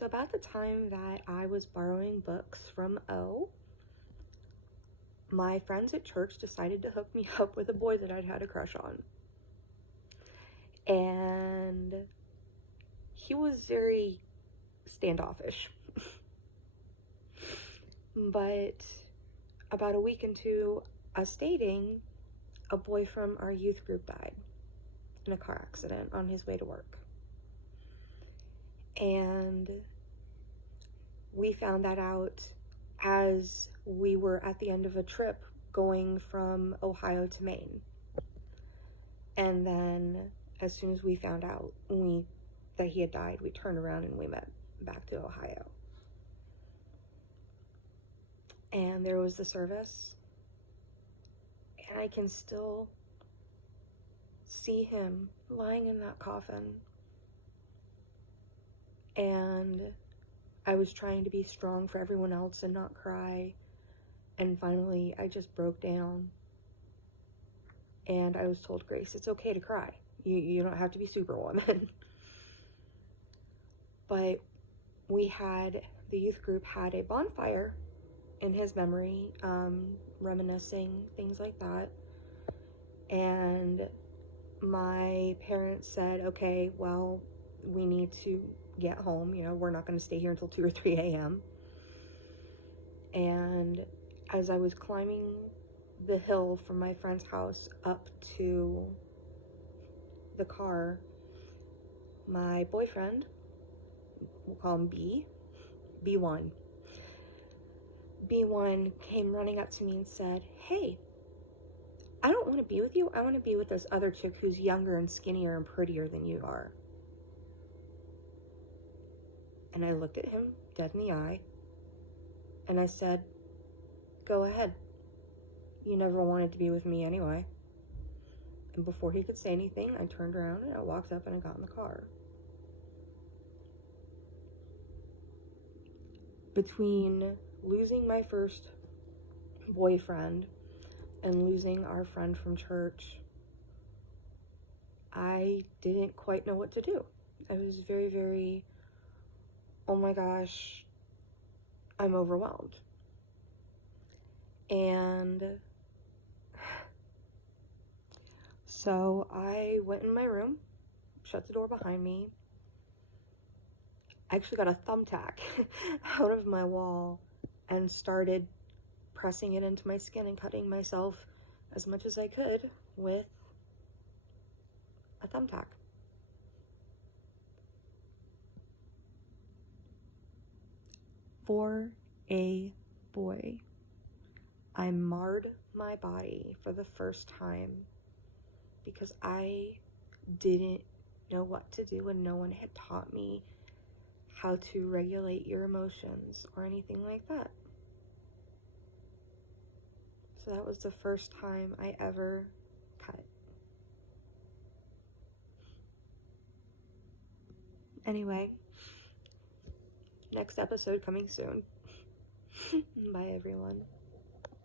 So about the time that I was borrowing books from O, my friends at church decided to hook me up with a boy that I'd had a crush on. And he was very standoffish. But about a week into us dating, a boy from our youth group died in a car accident on his way to work. And we found that out as we were at the end of a trip going from Ohio to Maine. And then as soon as we found out that he had died, we turned around and we went back to Ohio. And there was the service, and I can still see him lying in that coffin. And I was trying to be strong for everyone else and not cry. And finally, I just broke down. And I was told, Grace, it's okay to cry. You don't have to be Superwoman. But the youth group had a bonfire in his memory, reminiscing, things like that. And my parents said, okay, well, we need to get home. We're not going to stay here until 2 or 3 a.m. And as I was climbing the hill from my friend's house up to the car, my boyfriend, we'll call him B1 came running up to me and said, hey, I don't want to be with you. I want to be with this other chick who's younger and skinnier and prettier than you are. And I looked at him dead in the eye and I said, go ahead. You never wanted to be with me anyway. And before he could say anything, I turned around and I walked up and I got in the car. Between losing my first boyfriend and losing our friend from church, I didn't quite know what to do. I was very, very, oh my gosh, I'm overwhelmed. And so I went in my room, shut the door behind me. I actually got a thumbtack out of my wall and started pressing it into my skin and cutting myself as much as I could with a thumbtack. For a boy, I marred my body for the first time because I didn't know what to do and no one had taught me how to regulate your emotions or anything like that. So that was the first time I ever cut. Anyway, next episode coming soon. Bye, everyone.